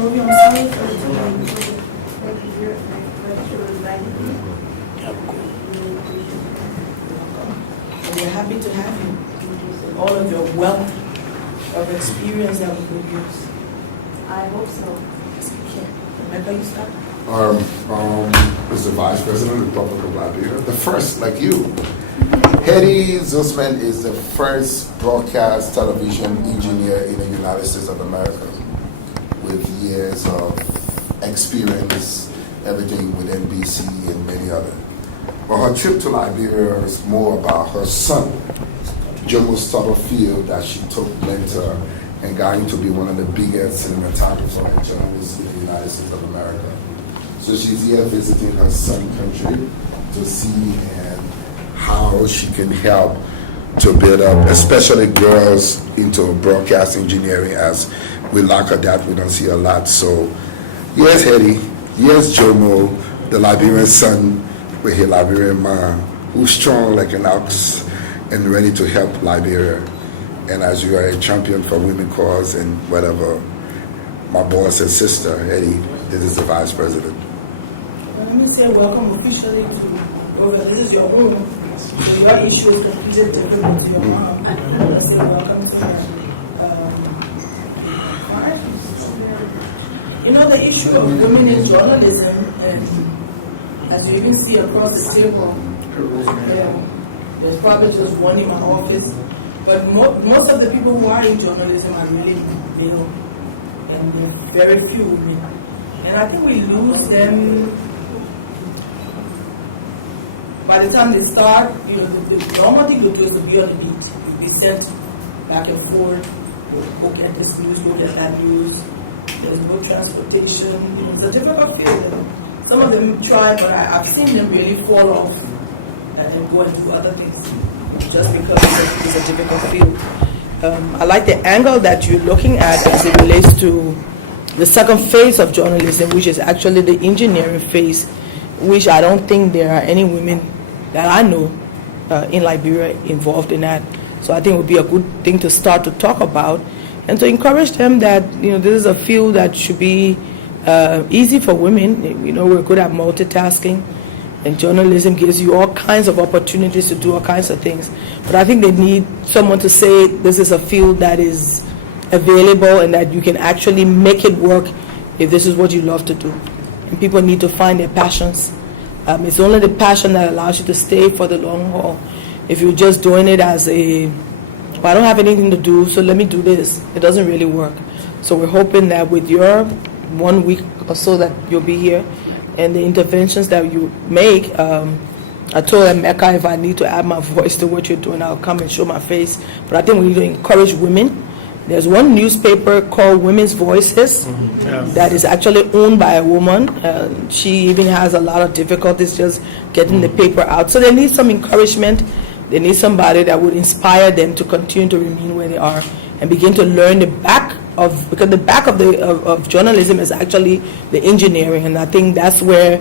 Monrovia. I'm sorry for the time. We're happy to have you. All of your wealth of experience that we could use. I hope so. Yes, we can. Remember you start? Is the Vice President of the Republic of Liberia, the first, like you. Hedy Zussman is the first broadcast television engineer in the United States of America with years of experience, everything with NBC and many others. But her trip to Liberia is more about her son, Jomo Stubblefield, that she took later and got him to be one of the biggest cinematographers and journalists in the United States of America. So she's here visiting her son country to see and how she can help to build up, especially girls into broadcast engineering, as we lack of that, we don't see a lot. So yes, Hedy, yes, Jomo, the Liberian son with his Liberian mom, who's strong like an ox and ready to help Liberia. And as you are a champion for women's cause and whatever, my boss and sister, Hedy, this is the Vice President. Let me say welcome officially to Monrovia. This is your home. So your issue is completely different with your mom. Let's say welcome to her. Alright. You know, the issue of women in journalism, and as you even see across the table, there's probably just one in my office, but most of the people who are in journalism are really male, and there are very few women. And I think we lose them by the time they start. You know, the normal thing to do is to be on the beat, be sent back and forth, go get this news, go get that news. There's boat transportation. You know, it's a difficult field. Some of them try, but I've seen them really fall off and then go and do other things just because it's a difficult field. I like the angle that you're looking at as it relates to the second phase of journalism, which is actually the engineering phase, which I don't think there are any women that I know in Liberia involved in that. So I think it would be a good thing to start to talk about and to encourage them that, you know, this is a field that should be easy for women. You know, we're good at multitasking, and journalism gives you all kinds of opportunities to do all kinds of things. But I think they need someone to say this is a field that is available and that you can actually make it work if this is what you love to do. And people need to find their passions. It's only the passion that allows you to stay for the long haul. If you're just doing it as well, I don't have anything to do, so let me do this, it doesn't really work. So we're hoping that with your 1 week or so that you'll be here and the interventions that you make, I told Emeka if I need to add my voice to what you're doing, I'll come and show my face. But I think we need to encourage women. There's one newspaper called Women's Voices that is actually owned by a woman. She even has a lot of difficulties just getting the paper out. So they need some encouragement. They need somebody that would inspire them to continue to remain where they are and begin to learn because the back of journalism is actually the engineering, and I think that's where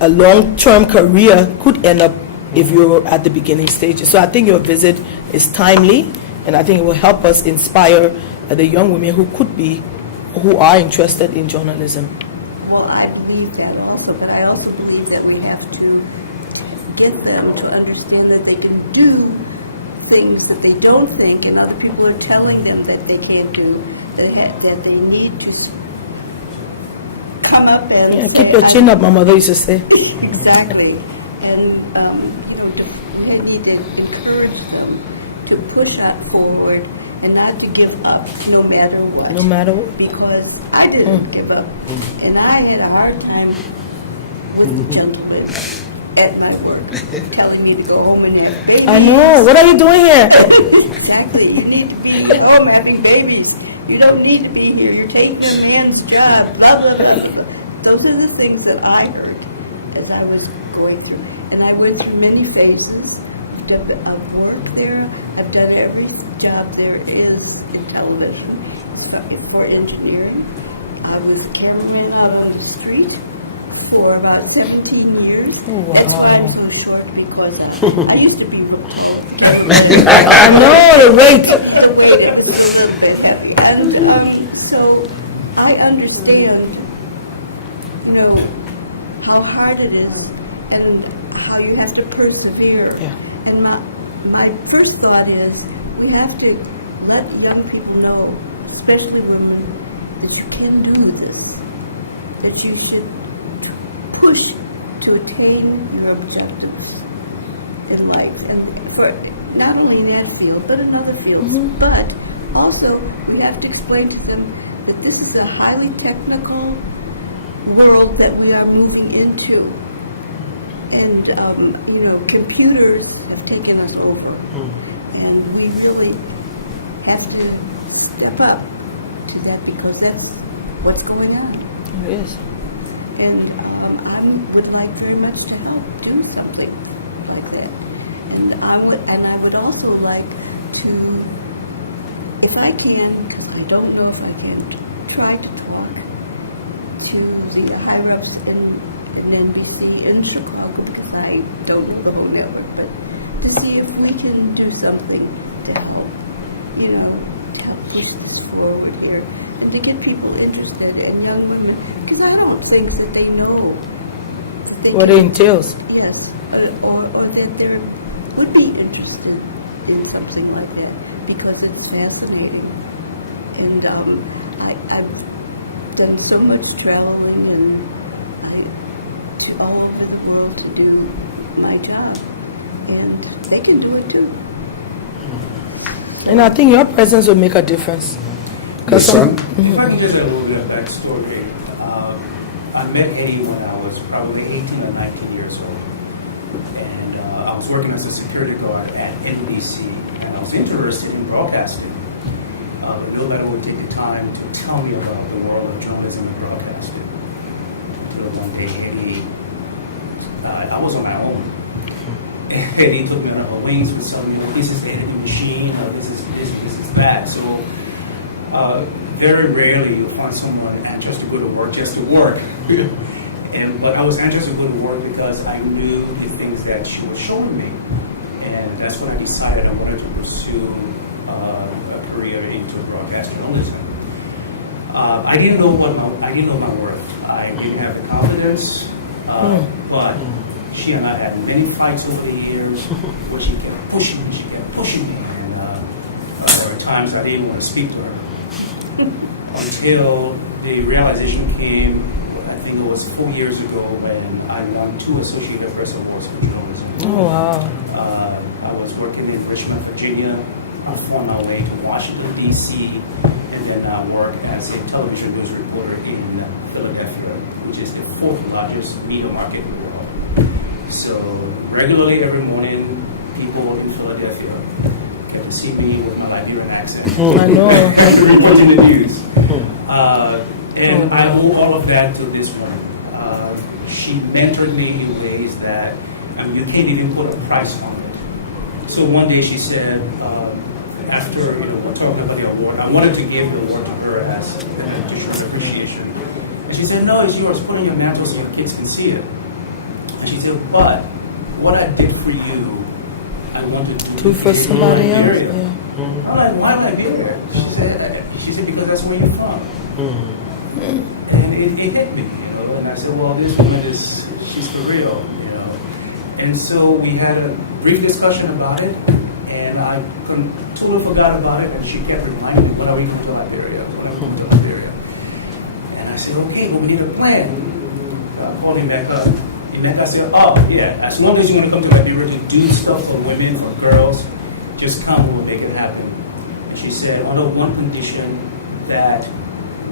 a long-term career could end up if you're at the beginning stages. So I think your visit is timely, and I think it will help us inspire the young women who are interested in journalism. Well, I believe that also, but I also believe that we have to get them to understand that they can do things that they don't think, and other people are telling them that they can't do, that they need to come up and say, keep your chin up, my mother used to say. Exactly. And we need to encourage them to push up forward and not to give up no matter what. No matter what. Because I didn't give up. And I had a hard time with the gentleman at my work telling me to go home and have babies. I know. What are you doing here? Exactly. You need to be home having babies. You don't need to be here. You're taking a man's job. Blah, blah, blah, blah. Those are the things that I heard as I was going through. And I went through many phases. I've worked there. I've done every job there is in television. So for engineering, I was cameraman out on the street for about 17 years. Oh, wow. That's why I'm so short, because I used to be reporter. I know, the weight. The weight, it was a little bit heavy. And so I understand, how hard it is and how you have to persevere. Yeah. And my first thought is we have to let young people know, especially women, that you can do this, that you should push to attain your objectives in life, and for not only in that field, but in other fields. Mm-hmm. But also, we have to explain to them that this is a highly technical world that we are moving into. And, computers have taken us over. And we really have to step up to that because that's what's going on. It is. And I would like very much to help do something like that. And I would also like to, if I can, because I don't know if I can, try to talk to the higher-ups in NBC in Chicago, because I don't know the whole network, but to see if we can do something to help, to help push this forward here, and to get people interested and young women, because I don't think that they know What it entails. yes, or that they would be interested in something like that because it's fascinating. And I've done so much traveling and to all over the world to do my job, and they can do it too. And I think your presence will make a difference. The son? If I can just add a little bit of backstory, I met Hedy when I was probably 18 or 19 years old. And I was working as a security guard at NBC, and I was interested in broadcasting. Bill Better would take the time to tell me about the world of journalism and broadcasting. So one day, Hedy, I was on my own. And Hedy took me on her wings with some, this is the editing machine, or this is that. So very rarely you'll find someone anxious to go to work just to work. But I was anxious to go to work because I knew the things that she was showing me. And that's when I decided I wanted to pursue a career into broadcast journalism. I didn't know my worth. I didn't have the confidence, but she and I had many fights over the years where she kept pushing me, and there were times I didn't even want to speak to her. Until the realization came, I think it was 4 years ago, when I won 2 Associated Press Awards for journalism. Oh, wow. I was working in Richmond, Virginia. I found my way to Washington, D.C., and then I worked as a television news reporter in Philadelphia, which is the 4th largest media market in the world. So regularly every morning, people in Philadelphia can see me with my Liberian accent. I know. Reporting the news. And I owe all of that to this woman. She mentored me in ways that you can't even put a price on it. So one day she said, after we're talking about the award, I wanted to give the award to her as to show appreciation. And she said, no, it's yours. Put it on your mantle so the kids can see it. And she said, but what I did for you, I wanted to Do for somebody else? Yeah. I'm like, why did I do that? She said, because that's where you're from. And it hit me, and I said, well, this woman she's for real, And so we had a brief discussion about it, and I totally forgot about it, and she kept reminding me, when are we going to Liberia? When are we going to Liberia? And I said, okay, well, we need a plan. I called him back up. I said, oh, yeah, as long as you want to come to Liberia to do stuff for women, for girls, just come, we'll make it happen. And she said, under one condition, that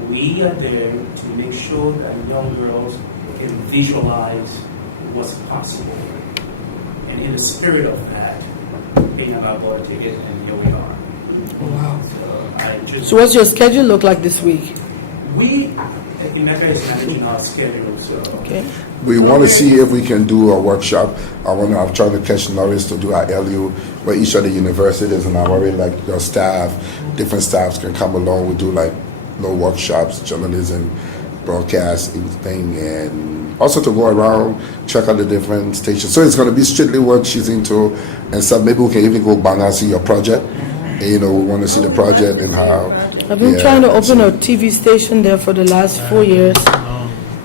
we are there to make sure that young girls can visualize what's possible. And in the spirit of that, being about bought a ticket, and here we are. Wow. So what's your schedule look like this week? Emeka is managing our schedule, so. Okay. We want to see if we can do a workshop. I'm trying to catch Norris to do our LU, where each of the universities and our your staff, different staffs can come along. We do little workshops, journalism, broadcast, everything, and also to go around, check out the different stations. So it's going to be strictly what she's into and stuff. Maybe we can even go bang and see your project And, we want to see the project and how. I've been trying to open a TV station there for the last 4 years.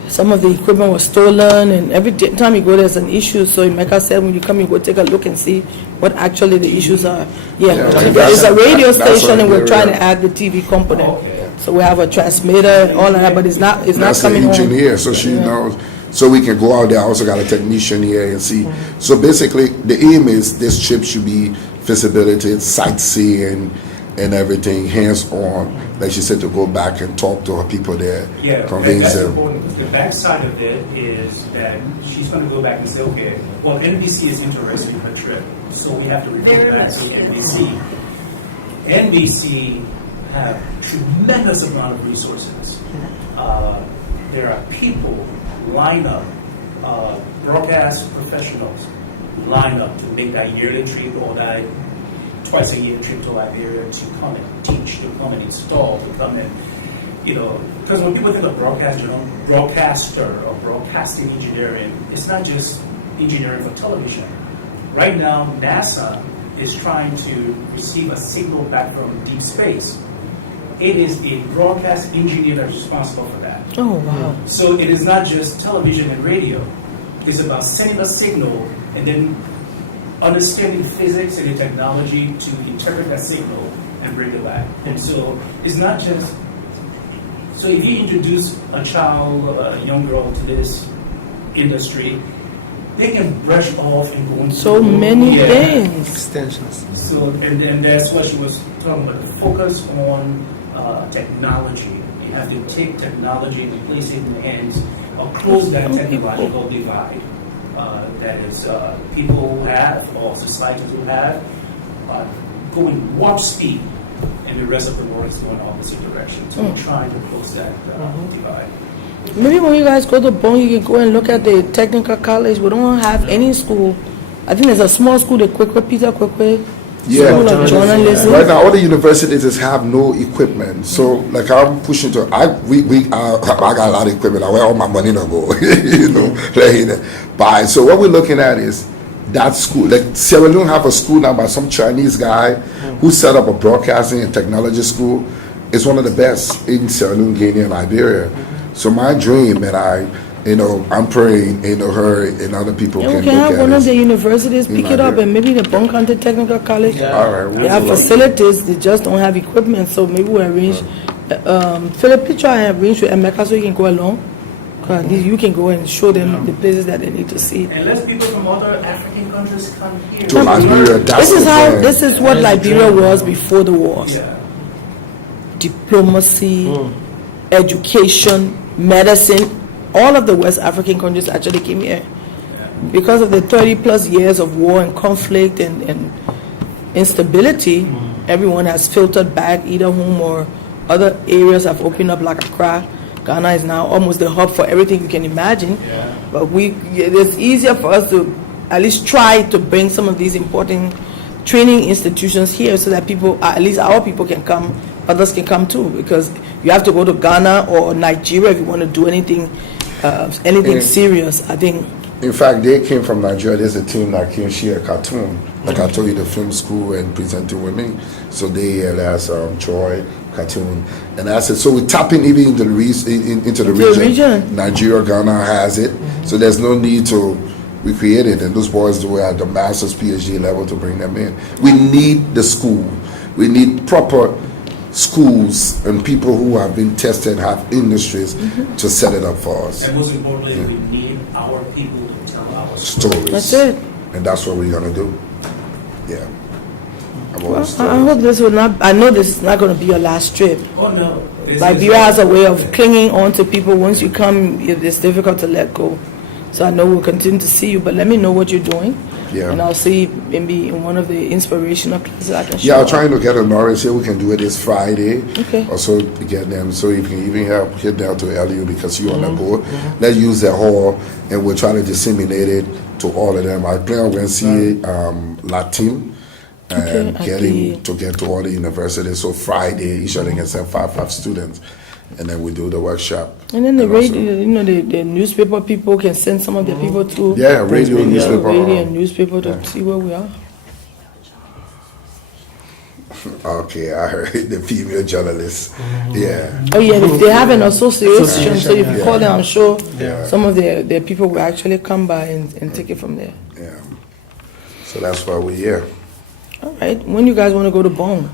Some of the equipment was stolen, and every time you go, there's an issue. So Emeka said, when you come, you go take a look and see what actually the issues are. It's a radio station, and we're trying to add the TV component. So we have a transmitter and all of that, but it's not coming on. That's the engineer, so she knows. So we can go out there. I also got a technician here and see. So basically, the aim is this trip should be visibility, sightseeing, and everything, hands-on. Like she said, to go back and talk to her people there, convince that's them. important. The backside of it is that she's going to go back and say, okay, well, NBC is interested in her trip, so we have to report back to NBC. NBC have tremendous amount of resources. There are people line up, broadcast professionals line up to make that yearly trip or that twice a year trip to Liberia to come and teach, to come and install, to come and, because when people think of broadcaster or broadcasting engineering, it's not just engineering for television. Right now, NASA is trying to receive a signal back from deep space. It is a broadcast engineer that's responsible for that. Oh, wow. So it is not just television and radio. It's about sending a signal and then understanding physics and the technology to interpret that signal and bring it back. And so it's not just, so if you introduce a child, a young girl to this industry, they can brush off and go into So many things. Extensions. So, and that's what she was talking about, the focus on technology. You have to take technology and place it in the hands or close that technological divide that is people who have, or societies who have, going warp speed, and the rest of the world is going opposite direction. So we're trying to close that divide. Maybe when you guys go to Bone, you can go and look at the technical college. We don't have any school. I think there's a small school, the Kwekwe, Peter Kwekwe School of Journalism. Right now, all the universities have no equipment. So, like, I'm pushing to. I got a lot of equipment. I wear all my money to go, buy. So what we're looking at is that school. Like Sierra Leone have a school now by some Chinese guy who set up a broadcasting and technology school. It's one of the best in Sierra Leone, Guinea, and Liberia. So my dream, and I'm praying, her and other people And can we can look have at one it. of the universities pick it up, Liberia. and maybe the Bone County Technical College. All right, They have facilities, they just don't have equipment. So maybe we arrange. Philip, try and arrange with Emeka so you can go along. At least you can go and show them the places that they need to see. And let people from other African countries come here. To Liberia, that's the plan. This is what Liberia was before the wars. Yeah. Diplomacy, education, medicine. All of the West African countries actually came here because of the 30 plus years of war and conflict and instability. Everyone has filtered back, either home or other areas have opened up, like Accra. Ghana is now almost the hub for everything you can imagine. But it's easier for us to at least try to bring some of these important training institutions here so that people, at least our people, can come, others can come too, because you have to go to Ghana or Nigeria if you want to do anything serious, I think. In fact, they came from Nigeria. There's a team that came here, cartoon. Like I told you, the film school and presenting with me. So they has Troy, cartoon. And I said, so we're tapping even into the region. Nigeria, Ghana has it. So there's no need to recreate it. And those boys do it at the master's, PhD level to bring them in. We need the school. We need proper schools and people who have been tested, have industries to set it up for us. And most importantly, we need our people to tell our Stories. That's it. And that's what we're going to do. Yeah. I hope this will not, I know this is not going to be your last trip. Oh, no. Liberia has a way of clinging on to people. Once you come, it's difficult to let go. So I know we'll continue to see you, but let me know what you're doing. Yeah. And I'll see maybe in one of the inspirational classes I can show. Yeah, I'm trying to get a Norris here. We can do it this Friday. Okay. Also to get them, so you can even help get down to LU because you're on the board. Let's use the hall, and we're trying to disseminate it to all of them. I plan on going to see Latin and get to all the universities. So Friday, each of them can send five students, and then we do the workshop. And then the radio, the newspaper people can send some of their people to. Yeah, radio, newspaper. Radio and newspaper to see where we are. Okay, I heard the female journalists. Yeah. Oh yeah, they have an association, so if you Yeah. call them, I'm sure Yeah. some of their people will actually come by and take it from there. Yeah. So that's why we're here. All right, when you guys want to go to Bone?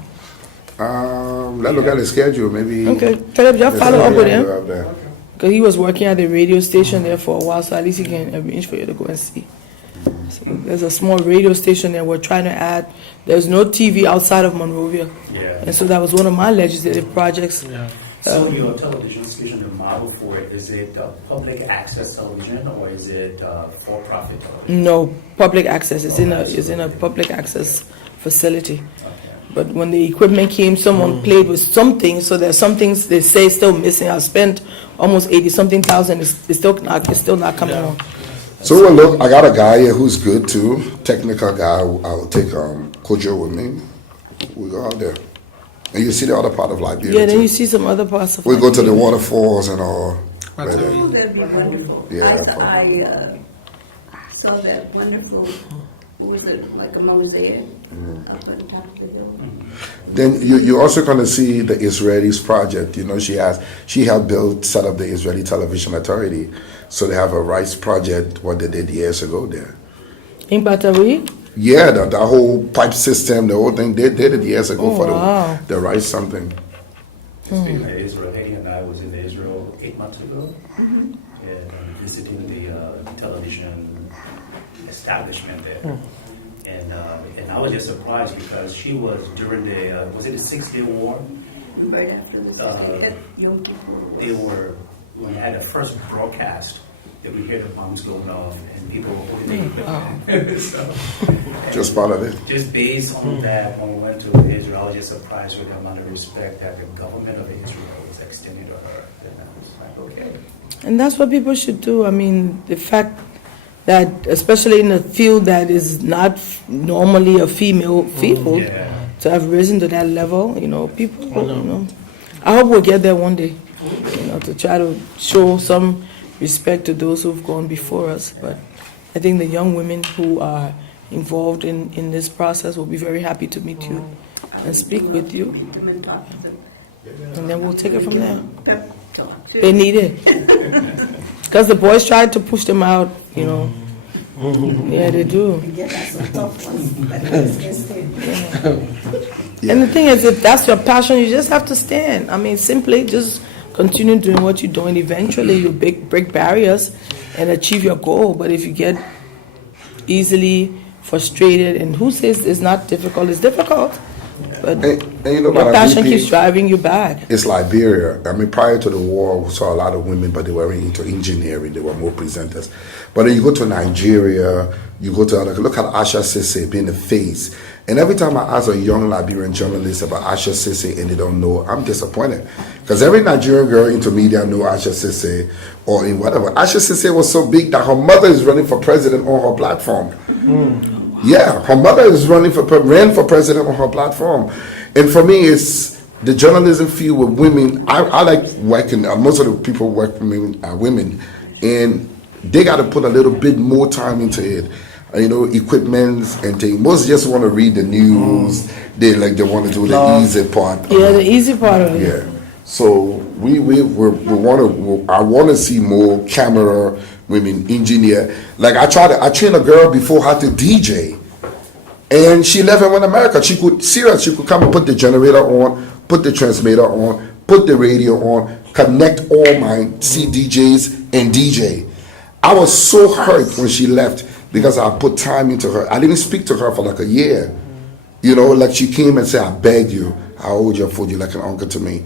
Let's look at the schedule. Maybe. Okay, Philip, just follow up with him. Up there. Because he was working at the radio station there for a while, so at least he can arrange for you to go and see. So there's a small radio station there we're trying to add. There's no TV outside of Monrovia. Yeah. And so that was one of my legislative projects. So your television station, the model for it, is it public access television or is it for-profit television? No, public access. It's in a public access facility. But when the equipment came, someone played with something, so there's some things they say still missing. I spent almost 80-something thousand. It's still not coming on. So well, look, I got a guy here who's good too, technical guy. I'll take Kojo with me. We go out there, and you see the other part of Liberia. Yeah, then too. you see some other parts of We go to the Liberia. waterfalls and all. Right there. Oh, that'd be wonderful. Yeah. I saw that wonderful, what was it, like a mosaic up on top of the hill. Then you're also going to see the Israelis project. You know, she helped set up the Israeli Television Authority. So they have a rights project, what they did years ago there. In Battery? Yeah, the whole pipe system, the whole thing, they did it years ago for wow. the rights something. Speaking of Israel, Hedy and I was in Israel 8 months ago, and visiting the television establishment there. And I was just surprised because she was during the, was it the 6 Day War? Right after the Yom Kippur. They were, when they had the first broadcast, they would hear the bombs going off and people were holding their equipment. So, Just part of it. just based on that, when we went to Israel, I was just surprised with the amount of respect that the government of Israel was extending to her. And I was like, okay. And that's what people should do. I mean, the fact that, especially in a field that is not normally a female field, Yeah. to have risen to that level, people, I hope we'll get there one day, to try to show some respect to those who've gone before us. But I think the young women who are involved in this process will be very happy to meet you and speak with you, Meet them and talk to them. and then we'll take it from there. Pep talk, too. They need it. Because the boys tried to push them out, Yeah, they do. Yeah, that's some tough ones, but let's just stay. And the thing is, if that's your passion, you just have to stand. I mean, simply just continue doing what you're doing. Eventually, you'll break barriers and achieve your goal. But if you get easily frustrated, and who says it's not difficult? It's difficult. But And you know, your but passion keeps driving you back. It's Liberia. I mean, prior to the war, we saw a lot of women, but they were into engineering. They were more presenters. But then you go to Nigeria, you go to look at Asha Sese being the face. And every time I ask a young Liberian journalist about Asha Sese and they don't know, I'm disappointed. Because every Nigerian girl into media know Asha Sese or in whatever. Asha Sese was so big that her mother is running for president on her platform. Yeah, her mother is ran for president on her platform. And for me, it's the journalism field with women. I like working, most of the people who work for me are women. And they got to put a little bit more time into it. Equipment and things. Most just want to read the news. They want to do the easy part. Yeah, the easy part of it. Yeah. So we want to. I want to see more camera women engineer. Like I trained a girl before how to DJ, and she left and went to America. She could come and put the generator on, put the transmitter on, put the radio on, connect all my CDJs and DJ. I was so hurt when she left because I put time into her. I didn't speak to her for like a year. She came and said, I beg you, I hold your food, you're like an uncle to me.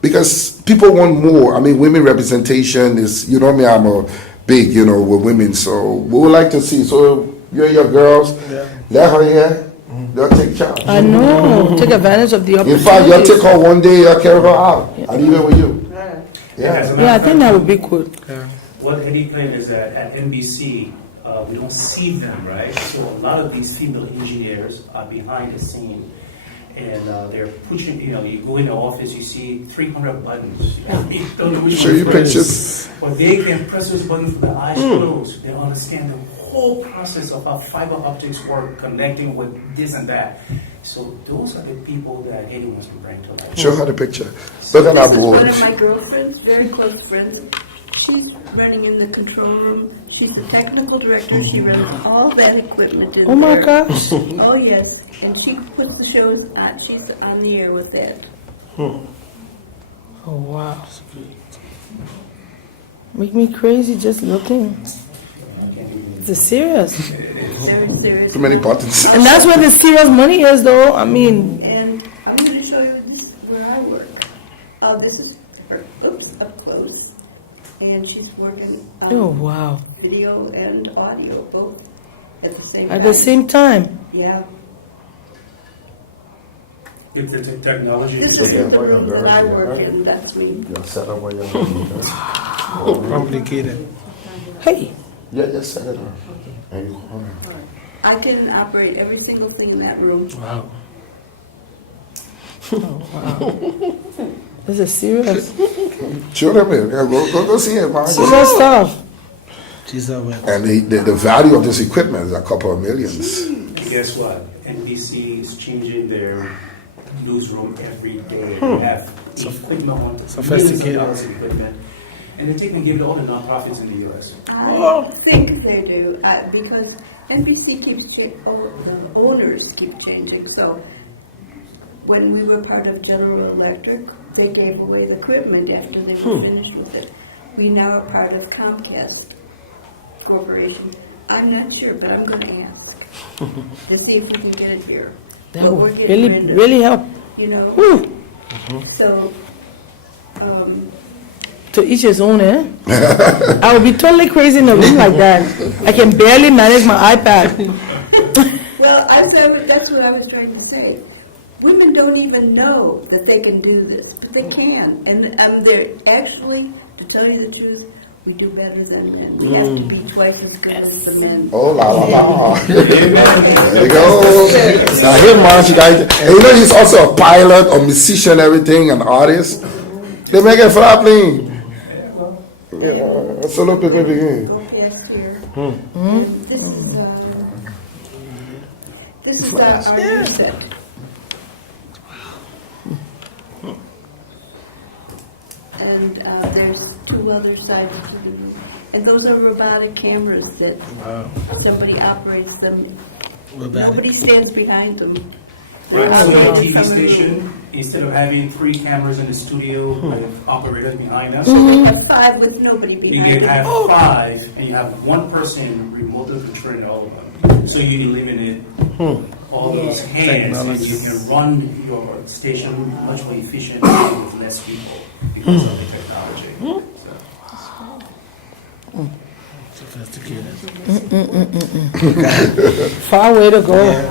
Because people want more. I mean, women representation is, I'm a big, with women. So we would like to see. So you and your girls, let her here. They'll take charge. I know. Take advantage of the In opportunity. fact, you'll take her one day, you'll carry her out. I'll leave it with you. Yeah. Yeah, I think that would be good. What Hedy claimed is that at NBC, we don't see them, right? So a lot of these female engineers are behind the scene, and they're pushing. You go in the office, you see 300 buttons. You don't know which Show one's you which. pictures. But they can press those buttons with their eyes closed. They understand the whole process of how fiber optics work, connecting with this and that. So those are the people that Hedy wants to bring to life. Show her the picture. Look at that This is board. one of my girlfriends, very close friends. She's running in the control room. She's the technical director. She runs all that equipment in Oh my there. gosh. Oh, yes. And she puts the shows on. She's on the air with that. Oh wow. Make me crazy just looking. It's serious. Very serious. Too many buttons. And that's where the serious money is though. I mean, And I'm going to show you this where I work. This is her, up close. And she's working oh on wow. video and audio both at the same time. At the same time. Yeah. If the technology This is Okay, the well, room yeah, that I yeah. work in. That's me. Yeah, set up where you're Complicated. Hey. Yeah, just set it up. And you call me. I can operate every single thing in that room. Wow. This is serious. Show them it. Yeah, go see it, man. Serious stuff. She's a web. And the value of this equipment is a couple of millions. And guess what? NBC is changing their newsroom every day. They have equipment on Sophisticated. millions of dollars of equipment, and they take and give it all the nonprofits in the U.S. I think they do because NBC keeps the owners keep changing. So when we were part of General Electric, they gave away the equipment after they were finished with it. We now are part of Comcast Corporation. I'm not sure, but I'm going to ask to see if we can get it here. That But would we're getting really, rid of- really help. You know, Whew. so To each his own, eh? I would be totally crazy in a room like that. I can barely manage my iPad. well, that's what I was trying to say. Women don't even know that they can do this, but they can, and they're actually, to tell you the truth, we do better than men. We have to be twice as good as the men. Oh, la, la, la. There you go. Now, here, man, you guys. And you know, he's also a pilot, a musician, everything, an artist. They make it flapping. Yeah, solo people begin. Go past here. This is our new set. And there's two other sides to the room. And those are robotic cameras that somebody operates them. Nobody stands behind them. They're Right, so a operated TV from the station, room. instead of having 3 cameras in the studio with operators behind us, We have 5 with nobody you behind can have them. 5, and you have one person remotely controlling all of them. So you eliminate all those hands, and you can run your station much more efficiently with less people because of the technology. Sophisticated. Far way to go.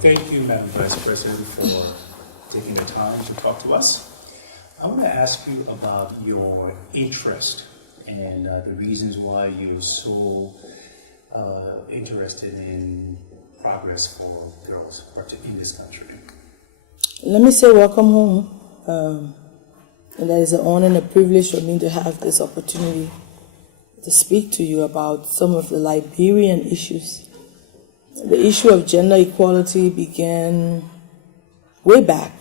Thank you, Madam Vice President, for taking the time to talk to us. I want to ask you about your interest and the reasons why you're so interested in progress for girls in this country. Let me say welcome home. And that is an honor and a privilege for me to have this opportunity to speak to you about some of the Liberian issues. The issue of gender equality began way back.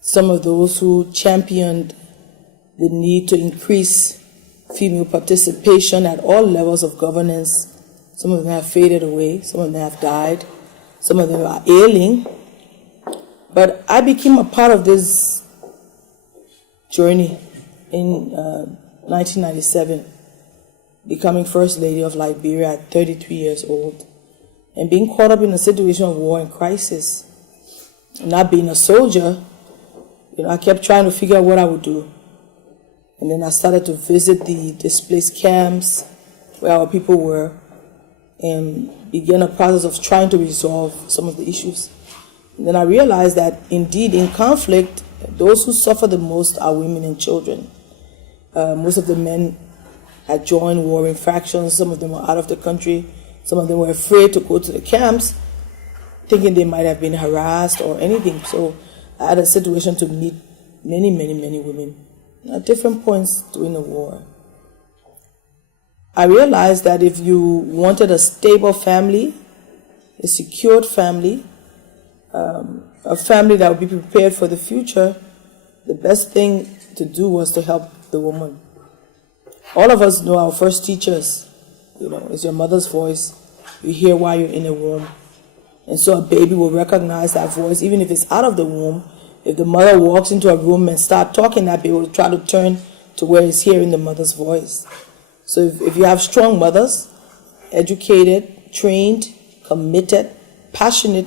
Some of those who championed the need to increase female participation at all levels of governance, some of them have faded away, some of them have died, some of them are ailing. But I became a part of this journey in 1997, becoming First Lady of Liberia at 33 years old, and being caught up in a situation of war and crisis. Not being a soldier, I kept trying to figure out what I would do. And then I started to visit the displaced camps where our people were and began a process of trying to resolve some of the issues. And then I realized that indeed in conflict, those who suffer the most are women and children. Most of the men had joined warring factions, some of them were out of the country, some of them were afraid to go to the camps. thinking they might have been harassed or anything. So I had a situation to meet many, many, many women at different points during the war. I realized that if you wanted a stable family, a secured family, a family that would be prepared for the future, the best thing to do was to help the woman. All of us know our first teachers. It's your mother's voice. You hear while you're in the womb. And so a baby will recognize that voice, even if it's out of the womb. If the mother walks into a room and start talking, that baby will try to turn to where it's hearing the mother's voice. So if you have strong mothers, educated, trained, committed, passionate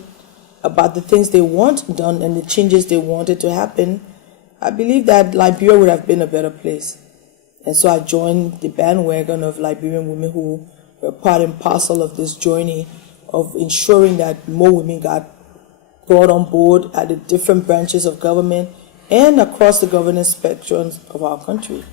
about the things they want done and the changes they wanted to happen, I believe that Liberia would have been a better place. And so I joined the bandwagon of Liberian women who were part and parcel of this journey of ensuring that more women got brought on board at the different branches of government and across the governance spectrums of our country.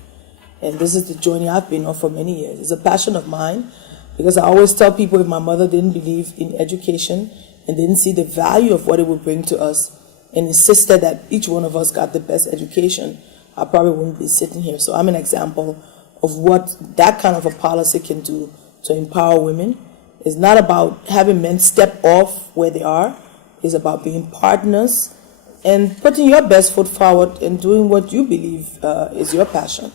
And this is the journey I've been on for many years. It's a passion of mine because I always tell people if my mother didn't believe in education and didn't see the value of what it would bring to us and insisted that each one of us got the best education, I probably wouldn't be sitting here. So I'm an example of what that kind of a policy can do to empower women. It's not about having men step off where they are. It's about being partners and putting your best foot forward and doing what you believe is your passion.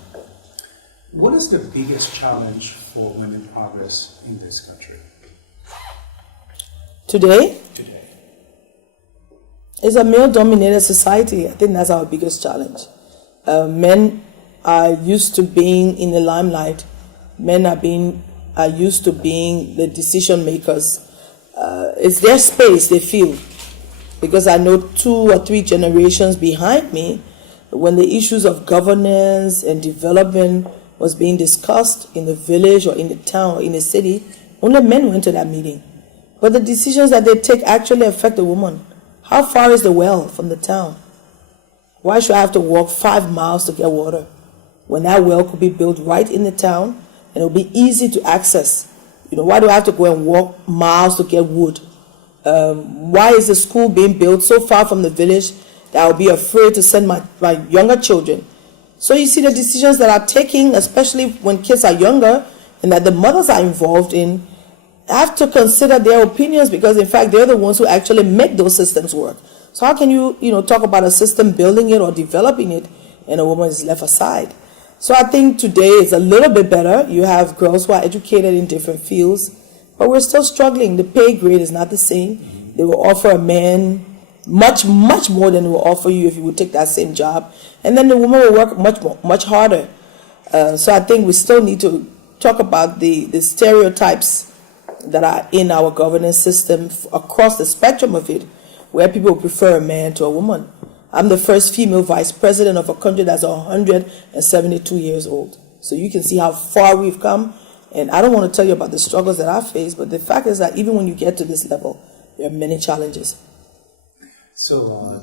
What is the biggest challenge for women progress in this country? Today Today. is a male-dominated society. I think that's our biggest challenge. Men are used to being in the limelight. Men are used to being the decision makers. It's their space, they feel. Because I know 2 or 3 generations behind me, when the issues of governance and development was being discussed in the village or in the town or in the city, only men went to that meeting. But the decisions that they take actually affect the woman. How far is the well from the town? Why should I have to walk 5 miles to get water when that well could be built right in the town and it'll be easy to access? Why do I have to go and walk miles to get wood? Why is the school being built so far from the village that I'll be afraid to send my younger children? So you see the decisions that are taking, especially when kids are younger and that the mothers are involved in, have to consider their opinions because in fact they're the ones who actually make those systems work. So how can you talk about a system, building it or developing it, and a woman is left aside? So I think today is a little bit better. You have girls who are educated in different fields, but we're still struggling. The pay grade is not the same. They will offer a man much, much more than they will offer you if you would take that same job. And then the woman will work much harder. So I think we still need to talk about the stereotypes that are in our governance system across the spectrum of it, where people prefer a man to a woman. I'm the first female vice president of a country that's 172 years old. So you can see how far we've come. And I don't want to tell you about the struggles that I face, but the fact is that even when you get to this level, there are many challenges. So,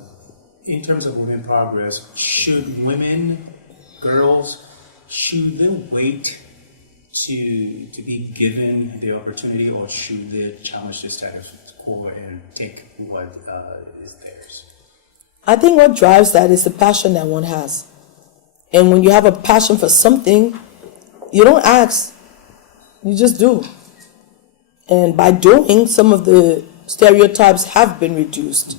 in terms of women progress, should women, girls, should they wait to be given the opportunity, or should they challenge the status quo and take what is theirs? I think what drives that is the passion that one has. And when you have a passion for something, you don't ask, you just do. And by doing, some of the stereotypes have been reduced.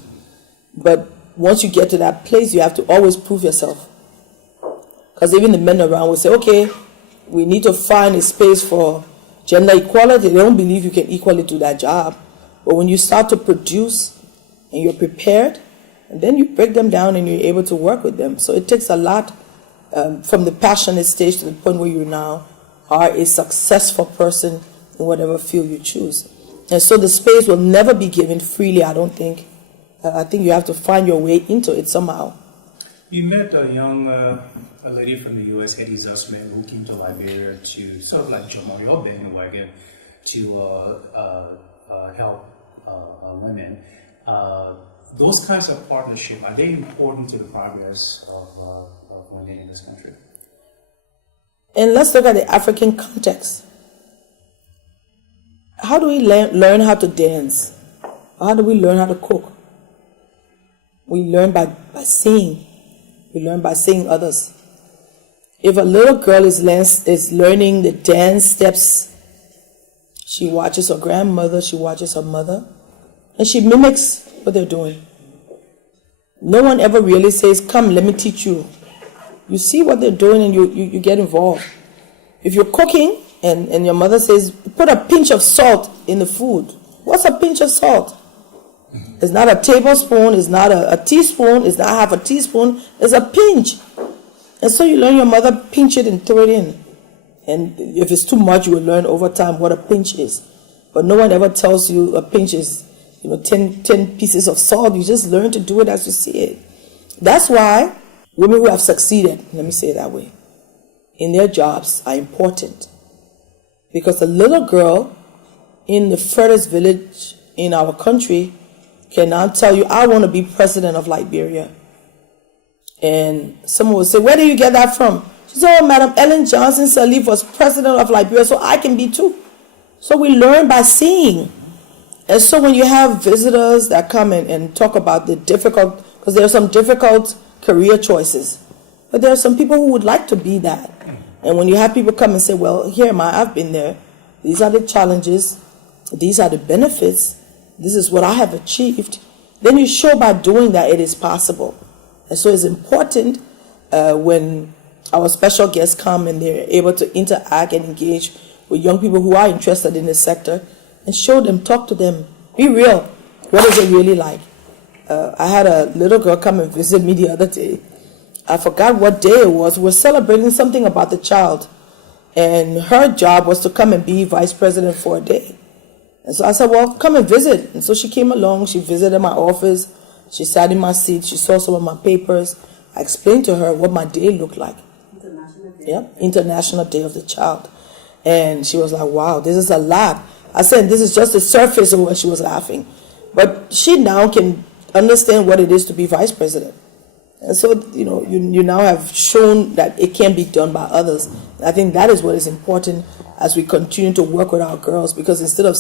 But once you get to that place, you have to always prove yourself. Because even the men around will say, okay, we need to find a space for gender equality. They don't believe you can equally do that job. But when you start to produce and you're prepared, and then you break them down and you're able to work with them. So it takes a lot from the passionate stage to the point where you now are a successful person in whatever field you choose. And so the space will never be given freely, I don't think. I think you have to find your way into it somehow. You met a young a lady from the U.S., Hedy Zussman, who came to Liberia to sort of like jump on your bandwagon to help women. Those kinds of partnerships, are they important to the progress of women in this country? And let's look at the African context. How do we learn how to dance? How do we learn how to cook? We learn by seeing. We learn by seeing others. If a little girl is learning the dance steps, she watches her grandmother, she watches her mother, and she mimics what they're doing. No one ever really says, come, let me teach you. You see what they're doing and you get involved. If you're cooking and your mother says, put a pinch of salt in the food. What's a pinch of salt? It's not a tablespoon, it's not a teaspoon, it's not half a teaspoon, it's a pinch. And so you learn your mother pinch it and throw it in. And if it's too much, you will learn over time what a pinch is. But no one ever tells you a pinch is 10 pieces of salt. You just learn to do it as you see it. That's why women who have succeeded, let me say it that way, in their jobs are important. Because a little girl in the furthest village in our country can now tell you, I want to be president of Liberia. And someone will say, where do you get that from? She said, oh, Madam Ellen Johnson Sirleaf was president of Liberia, so I can be too. So we learn by seeing. And so when you have visitors that come and talk about the difficult, because there are some difficult career choices, but there are some people who would like to be that. And when you have people come and say, well, here am I, I've been there. These are the challenges. These are the benefits. This is what I have achieved. Then you show by doing that it is possible. And so it's important when our special guests come and they're able to interact and engage with young people who are interested in this sector and show them, talk to them, be real. What is it really like? I had a little girl come and visit me the other day. I forgot what day it was. We were celebrating something about the child. And her job was to come and be vice president for a day. And so I said, well, come and visit. And so she came along. She visited my office. She sat in my seat. She saw some of my papers. I explained to her what my day looked like. International Day? Yeah, International Day of the Child. And she was like, wow, this is a lot. I said, this is just the surface of what she was laughing. But she now can understand what it is to be vice president. And so, you now have shown that it can be done by others. And I think that is what is important as we continue to work with our girls, because instead of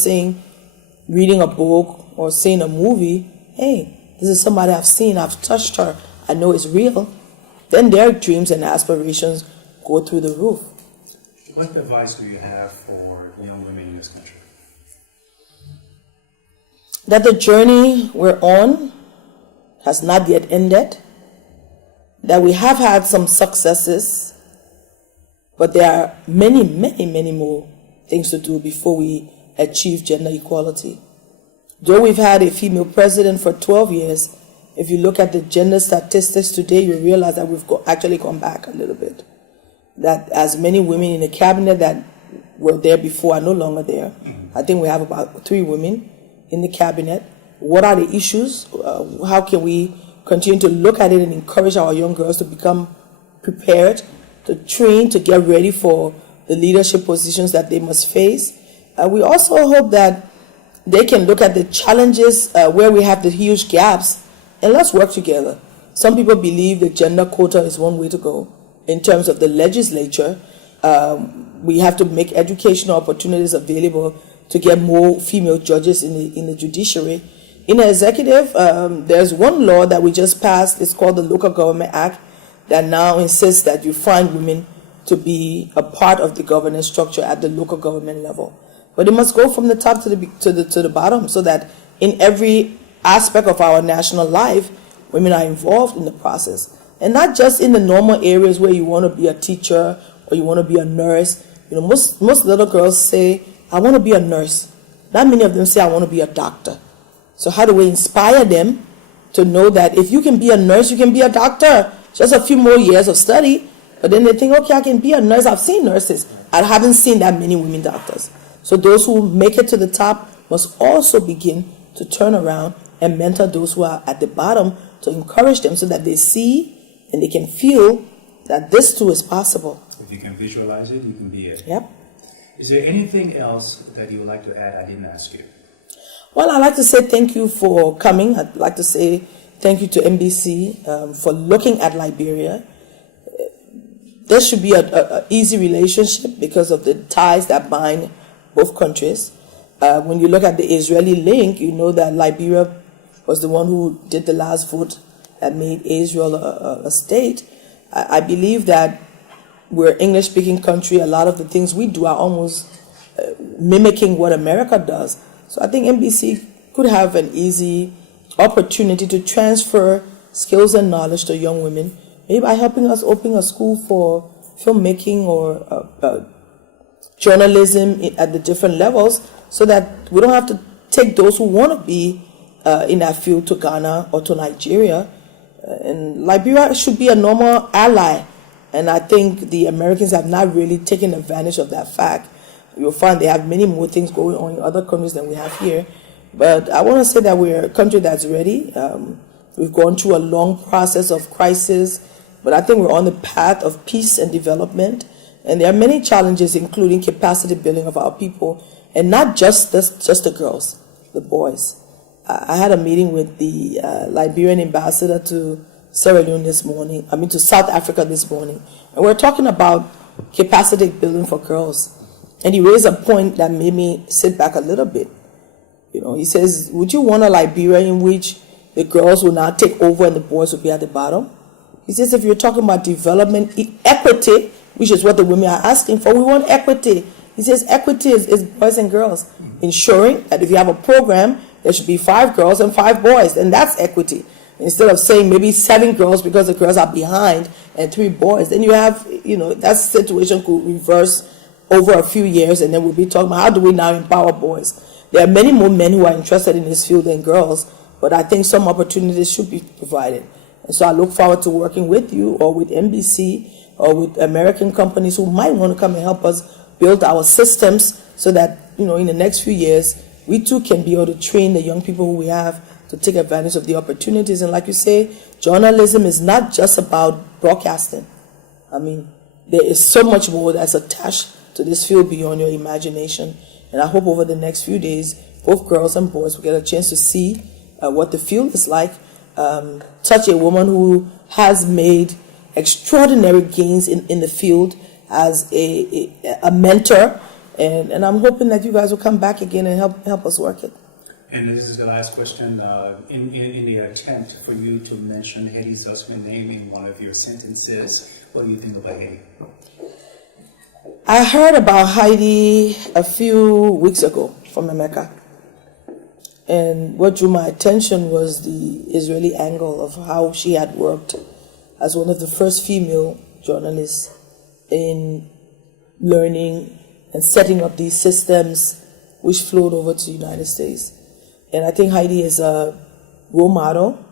reading a book or seeing a movie, hey, this is somebody I've seen, I've touched her, I know it's real, then their dreams and aspirations go through the roof. What advice do you have for young women in this country? That the journey we're on has not yet ended, that we have had some successes, but there are many, many, many more things to do before we achieve gender equality. Though we've had a female president for 12 years, if you look at the gender statistics today, you realize that we've actually gone back a little bit. That as many women in the cabinet that were there before are no longer there. I think we have about 3 women in the cabinet. What are the issues? How can we continue to look at it and encourage our young girls to become prepared, to train, to get ready for the leadership positions that they must face? We also hope that they can look at the challenges where we have the huge gaps, and let's work together. Some people believe the gender quota is one way to go. In terms of the legislature, we have to make educational opportunities available to get more female judges in the judiciary. In the executive, there's one law that we just passed. It's called the Local Government Act, that now insists that you find women to be a part of the governance structure at the local government level. But it must go from the top to the bottom, so that in every aspect of our national life, women are involved in the process. And not just in the normal areas where you want to be a teacher or you want to be a nurse. Most little girls say, I want to be a nurse. Not many of them say, I want to be a doctor. So how do we inspire them to know that if you can be a nurse, you can be a doctor? Just a few more years of study. But then they think, okay, I can be a nurse. I've seen nurses. I haven't seen that many women doctors. So those who make it to the top must also begin to turn around and mentor those who are at the bottom, to encourage them so that they see and they can feel that this too is possible. If you can visualize it, you can be it. Yep. Is there anything else that you would like to add I didn't ask you? Well, I'd like to say thank you for coming. I'd like to say thank you to NBC for looking at Liberia. There should be an easy relationship because of the ties that bind both countries. When you look at the Israeli link, you know that Liberia was the one who did the last vote that made Israel a state. I believe that we're an English-speaking country. A lot of the things we do are almost mimicking what America does. So I think NBC could have an easy opportunity to transfer skills and knowledge to young women, maybe by helping us open a school for filmmaking or journalism at the different levels, so that we don't have to take those who want to be in that field to Ghana or to Nigeria. And Liberia should be a normal ally. And I think the Americans have not really taken advantage of that fact. You'll find they have many more things going on in other countries than we have here. But I want to say that we're a country that's ready. We've gone through a long process of crisis, but I think we're on the path of peace and development. And there are many challenges, including capacity building of our people, and not just the girls, the boys. I had a meeting with the Liberian ambassador to Sierra Leone to South Africa this morning, and we're talking about capacity building for girls. And he raised a point that made me sit back a little bit. He says, would you want a Liberia in which the girls will now take over and the boys will be at the bottom? He says, if you're talking about development, equity, which is what the women are asking for, we want equity. He says equity is boys and girls, ensuring that if you have a program, there should be 5 girls and 5 boys, and that's equity. Instead of saying maybe 7 girls because the girls are behind and 3 boys, then you have, that situation could reverse over a few years, and then we'll be talking about how do we now empower boys. There are many more men who are interested in this field than girls, but I think some opportunities should be provided. And so I look forward to working with you or with NBC or with American companies who might want to come and help us build our systems so that, in the next few years, we too can be able to train the young people who we have to take advantage of the opportunities. And like you say, journalism is not just about broadcasting. There is so much more that's attached to this field beyond your imagination. And I hope over the next few days, both girls and boys will get a chance to see what the field is like. Such a woman who has made extraordinary gains in the field as a mentor. And I'm hoping that you guys will come back again and help us work it. And this is the last question. In the attempt for you to mention Hedy Zussman's name in one of your sentences, what do you think about Hedy? I heard about Heidi a few weeks ago from Emeka. And what drew my attention was the Israeli angle of how she had worked as one of the first female journalists in learning and setting up these systems which flowed over to the United States. And I think Heidi is a role model.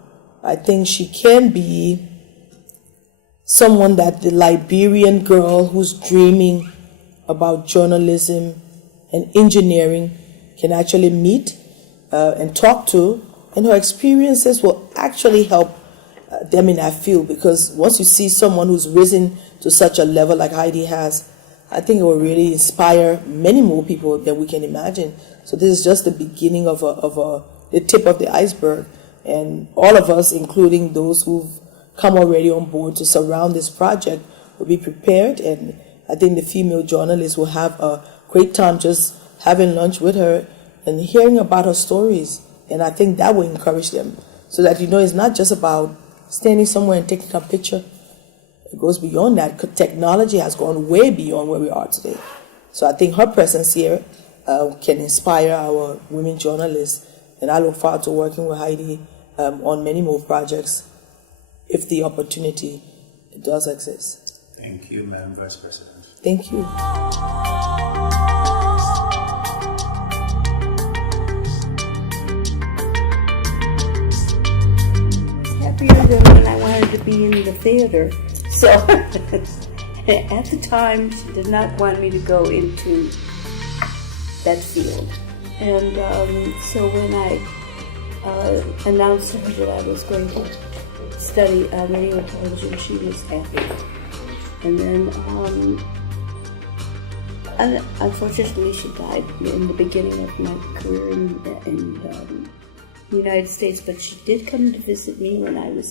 I think she can be someone that the Liberian girl who's dreaming about journalism and engineering can actually meet and talk to, and her experiences will actually help them in that field, because once you see someone who's risen to such a level like Heidi has, I think it will really inspire many more people than we can imagine. So this is just the beginning of the tip of the iceberg, and all of us, including those who've come already on board to surround this project, will be prepared, and I think the female journalists will have a great time just having lunch with her and hearing about her stories, and I think that will encourage them, so that it's not just about standing somewhere and taking a picture. It goes beyond that, because technology has gone way beyond where we are today. So I think her presence here can inspire our women journalists, and I look forward to working with Heidi on many more projects if the opportunity does exist. Thank you, Madam Vice President. Thank you. Happier than when I wanted to be in the theater. So at the time, she did not want me to go into that field. And so when I announced to her that I was going to study radio and television, she was happy. And then, unfortunately, she died in the beginning of my career in the United States. But she did come to visit me when I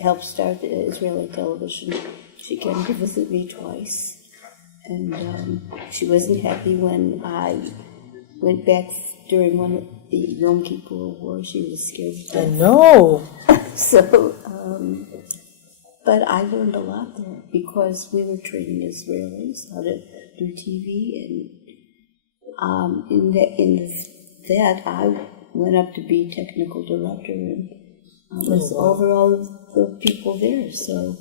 helped start the Israeli television. She came to visit me twice, and she wasn't happy when I went back during one of the Yom Kippur War. She was scared to I death. know. So, but I learned a lot there because we were training Israelis how to do TV, and that I went up to be technical director and was over all of the people there. So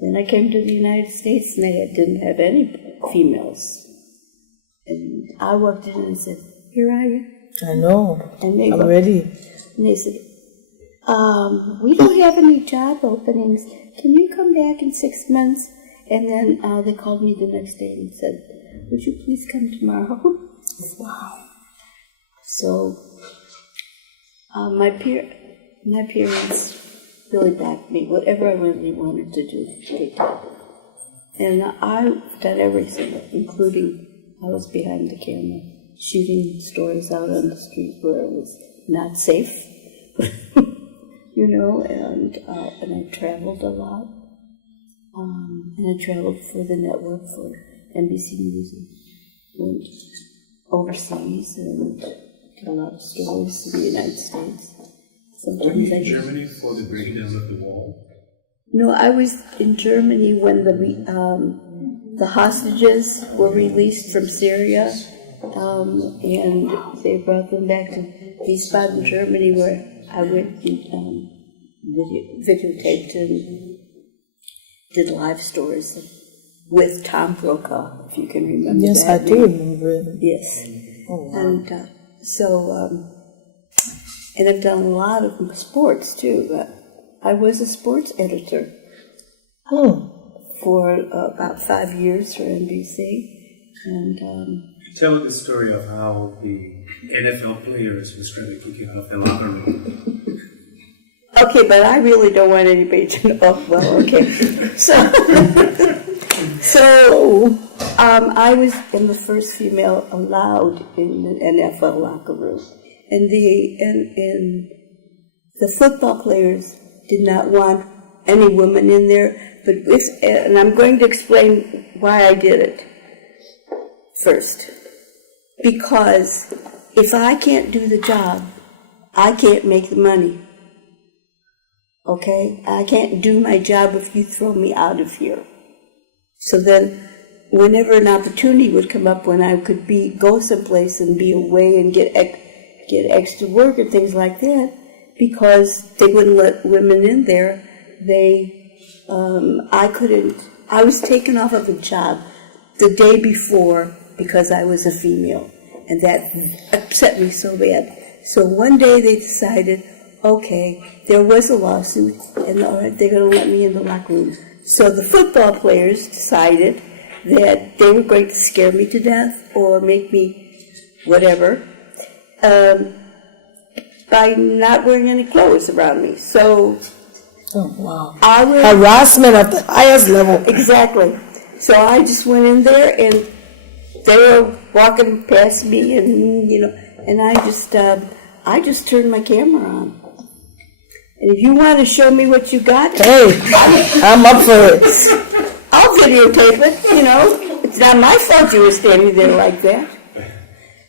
then I came to the United States and they didn't have any females. And I walked in and said, "Here I am." I know. And they I'm go- ready. And they said, "We don't have any job openings. Can you come back in 6 months?" And then they called me the next day and said, "Would you please come tomorrow?" Wow. So my parents really backed me. Whatever I really wanted to do, they did. And I've done everything, including I was behind the camera, shooting stories out on the street where it was not safe, you know, and I traveled a lot. And I traveled for the network for NBC News and went overseas and did a lot of stories in the United States. Were Sometimes you I in did. Germany for the breaking down of the wall? No, I was in Germany when the hostages were released from Syria, and they brought them back to Wiesbaden, Germany, where I went and videotaped and did live stories with Tom Brokaw, if you can remember Yes, that I do name. remember it. Yes. Oh, wow. And and I've done a lot of sports too. But I was a sports editor for about 5 years for NBC, and Tell us the story of how the NFL players was trying to kick you out of the locker room. okay, but I really don't want anybody to know. Oh, well, okay. So I was in the first female allowed in the NFL locker room, and the football players did not want any women in there. But and I'm going to explain why I did it first. Because if I can't do the job, I can't make the money. Okay? I can't do my job if you throw me out of here. So then, whenever an opportunity would come up when I could go someplace and be away and get extra work and things like that, because they wouldn't let women in there, I couldn't. I was taken off of a job the day before because I was a female, and that upset me so bad. So one day they decided, okay, there was a lawsuit, and all right, they're going to let me in the locker room. So the football players decided that they were going to scare me to death or make me whatever by not wearing any clothes around me. So Oh, wow. I was Harassment at the highest level. exactly. So I just went in there, and they were walking past me, and and I just turned my camera on. And if you want to show me what you got, Hey, I'm up for it. I'll videotape it. It's not my fault you were standing there like that.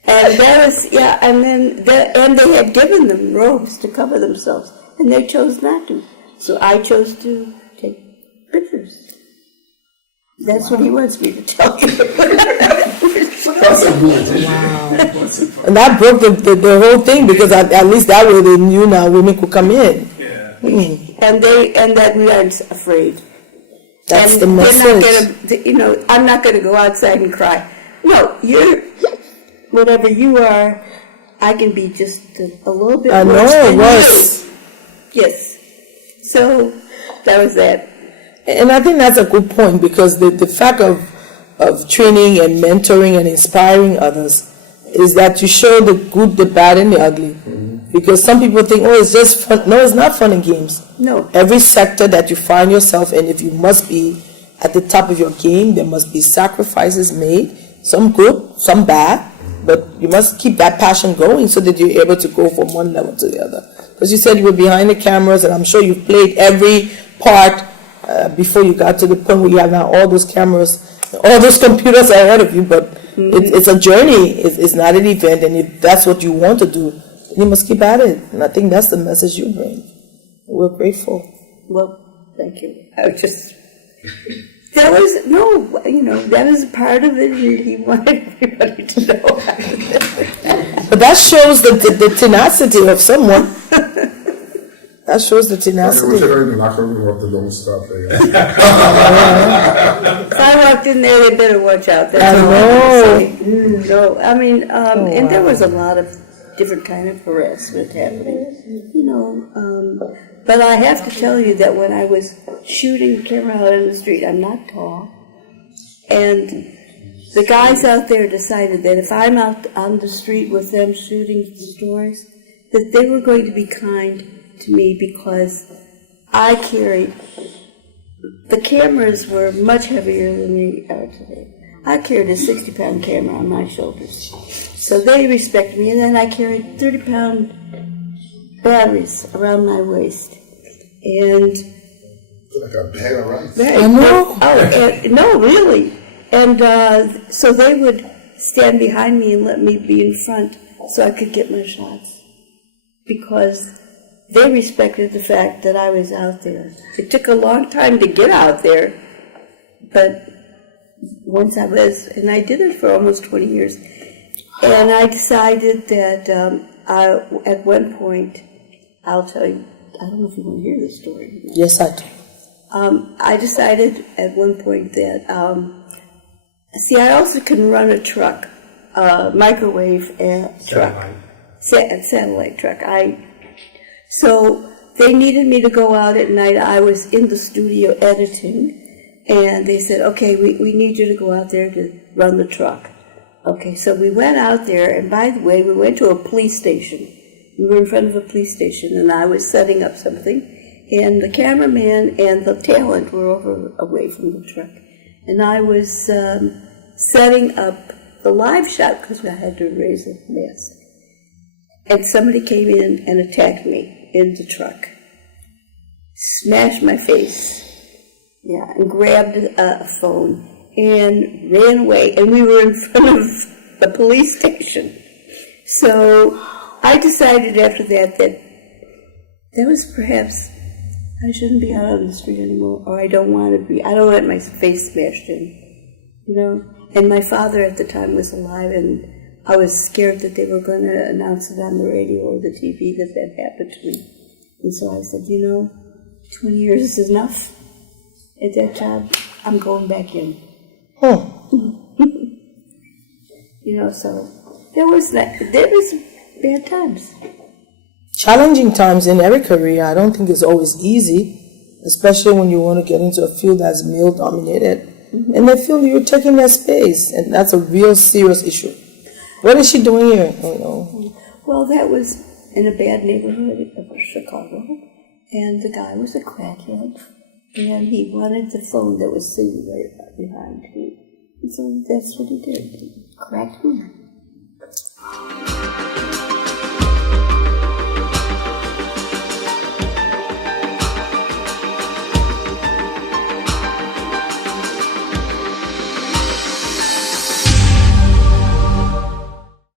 And that was and they had given them robes to cover themselves, and they chose not to. So I chose to take pictures. That's what he wants me to tell you. And that broke the whole thing, because at least that way they knew now women could come in. Yeah. and that we aren't afraid. That's and the we're message. not gonna, I'm not going to go outside and cry. No, you're whatever you are. I can be just a little bit I worse know, than worse. you. Yes. So that was that. And I think that's a good point, because the fact of training and mentoring and inspiring others is that you show the good, the bad, and the ugly. Because some people think, oh, it's just fun. No, it's not fun and games. No. Every sector that you find yourself in, if you must be at the top of your game, there must be sacrifices made, some good, some bad, but you must keep that passion going so that you're able to go from one level to the other. Because you said you were behind the cameras, and I'm sure you played every part before you got to the point where you have now all those cameras, all those computers ahead of you, but It's a journey. It's not an event, and if that's what you want to do, then you must keep at it. And I think that's the message you bring. We're grateful. Well, thank you. I was just, that was, no, that was part of it, and he wanted everybody to know about it. But that shows the tenacity of someone. That shows the We tenacity. should go in the locker room of the Lone Star players. If I walked in there, they better watch out. That's I all I have know. to say. No, I mean, and there was a lot of different kind of harassment happening, but I have to tell you that when I was shooting the camera out on the street, I'm not tall, and the guys out there decided that if I'm out on the street with them shooting stories, that they were going to be kind to me because I carried, the cameras were much heavier than they are today. I carried a 60-pound camera on my shoulders. So they respected me, and then I carried 30-pound batteries around my waist. And Like a bag of rice. I know. no, really. And so they would stand behind me and let me be in front so I could get my shots. Because they respected the fact that I was out there. It took a long time to get out there, but once I was, and I did it for almost 20 years, and I decided that at one point, I'll tell you, I don't know if you want to hear this story. Yes, I do. I decided at one point that, I also can run a truck, microwave truck, satellite truck. So they needed me to go out at night. I was in the studio editing, and they said, okay, we need you to go out there to run the truck. Okay, so we went out there, and by the way, we went to a police station. We were in front of a police station, and I was setting up something, and the cameraman and the talent were away from the truck. And I was setting up the live shot because I had to raise a mask. And somebody came in and attacked me in the truck, smashed my face, and grabbed a phone and ran away. And we were in front of the police station. So I decided after that was perhaps, I shouldn't be out on the street anymore, or I don't want to be. I don't want my face smashed in, And my father at the time was alive, and I was scared that they were going to announce it on the radio or the TV that happened to me. And so I said, 20 years is enough at that job. I'm going back in. So there was bad times. Challenging times in every career. I don't think it's always easy, especially when you want to get into a field that's male-dominated. Mm-hmm. And they feel you're taking their space, and that's a real serious issue. What is she doing here? Well, that was in a bad neighborhood of Chicago, and the guy was a crackhead, and he wanted the phone that was sitting right behind me. And so that's what he did. He cracked me.